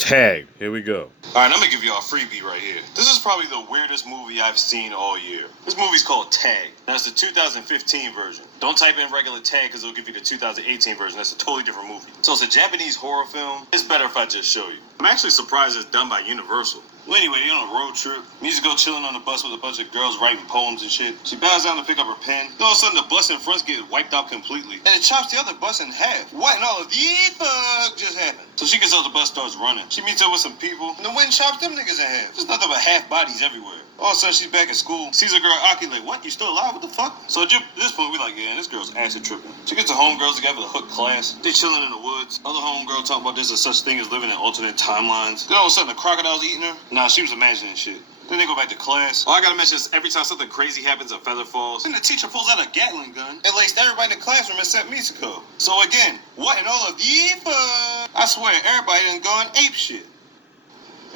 Tag. Here we go. Alright, I'm gonna give y'all a freebie right here. This is probably the weirdest movie I've seen all year. This movie's called Tag. That's the 2015 version. Don't type in regular Tag because it'll give you the 2018 version. That's a totally different movie. So it's a Japanese horror film. It's better if I just show you. I'm actually surprised it's done by Universal. Well, anyway, they're on a road trip. Musical chilling on the bus with a bunch of girls writing poems and shit. She bows down to pick up her pen. Then all of a sudden, the bus in front gets wiped out completely. And it chops the other bus in half. What in all of the fuck just happened? So she gets out the bus, starts running. She meets up with some people, and the wind chops them niggas in half. There's nothing but half bodies everywhere. All of a sudden, she's back at school. Sees a girl, Aki, like, what? You still alive? What the fuck? So at this point, we like, yeah, this girl's acid tripping. She gets the homegirls together to hook class. They chilling in the woods. Other homegirl talking about there's a such thing as living in alternate timelines. Then all of a sudden, the crocodile's eating her. Nah, she was imagining shit. Then they go back to class. All I gotta mention is every time something crazy happens, a feather falls. Then the teacher pulls out a Gatling gun and laced everybody in the classroom except Mitsuko. So again, what in all of the fuck? I swear, everybody done gone ape shit.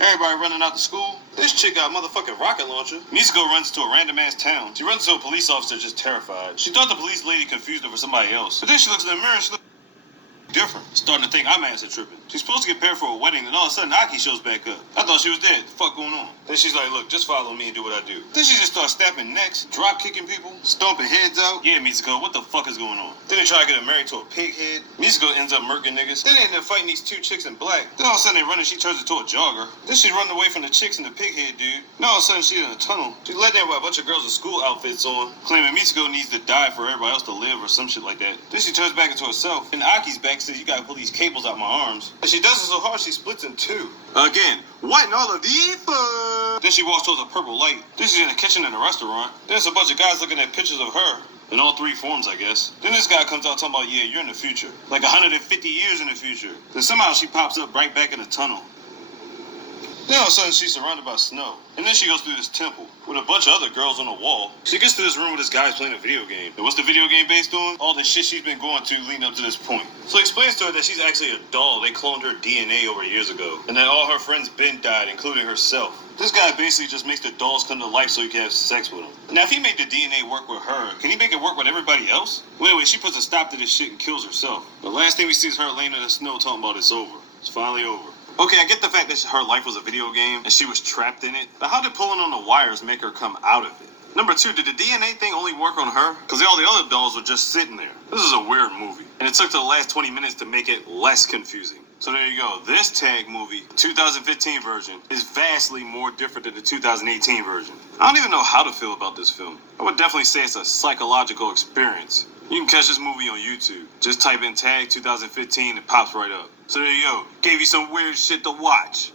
Everybody running out to school. This chick got a motherfucking rocket launcher. Mitsuko runs to a random ass town. She runs to a police officer just terrified. She thought the police lady confused her for somebody else. But then she looks in the mirror and she looks different. Starting to think I'm acid tripping. She's supposed to get paired for a wedding, and all of a sudden Aki shows back up. I thought she was dead. The fuck going on? Then she's like, look, just follow me and do what I do. Then she just starts snapping necks, drop kicking people, stomping heads out. Yeah, Mitsuko, what the fuck is going on? Then they try to get her married to a pig head. Mitsuko ends up murking niggas. Then they end up fighting these two chicks in black. Then all of a sudden they run and she turns into a jogger. Then she's running away from the chicks and the pig head dude. Then all of a sudden she's in a tunnel. She's led there with a bunch of girls with school outfits on, claiming Mitsuko needs to die for everybody else to live or some shit like that. Then she turns back into herself. And Aki's back says, you gotta pull these cables out my arms. And she does it so hard she splits in two. Again, what in all of these fuck? Then she walks towards a purple light. Then she's in the kitchen in a restaurant. Then there's a bunch of guys looking at pictures of her. In all three forms, I guess. Then this guy comes out talking about, yeah, you're in the future. Like 150 years in the future. Then somehow she pops up right back in the tunnel. Then all of a sudden she's surrounded by snow. And then she goes through this temple with a bunch of other girls on the wall. She gets to this room where this guy's playing a video game. And what's the video game based on? All the shit she's been going through leading up to this point. So he explains to her that she's actually a doll. They cloned her DNA over years ago. And that all her friends been died, including herself. This guy basically just makes the dolls come to life so he can have sex with them. Now, if he made the DNA work with her, can he make it work with everybody else? Well, anyway, she puts a stop to this shit and kills herself. The last thing we see is her laying in the snow talking about it's over. It's finally over. Okay, I get the fact that her life was a video game and she was trapped in it, but how did pulling on the wires make her come out of it? Number two, did the DNA thing only work on her? Because all the other dolls were just sitting there. This is a weird movie, and it took to the last 20 minutes to make it less confusing. So there you go. This Tag movie, 2015 version, is vastly more different than the 2018 version. I don't even know how to feel about this film. I would definitely say it's a psychological experience. You can catch this movie on YouTube. Just type in Tag 2015, it pops right up. So there you go. Gave you some weird shit to watch.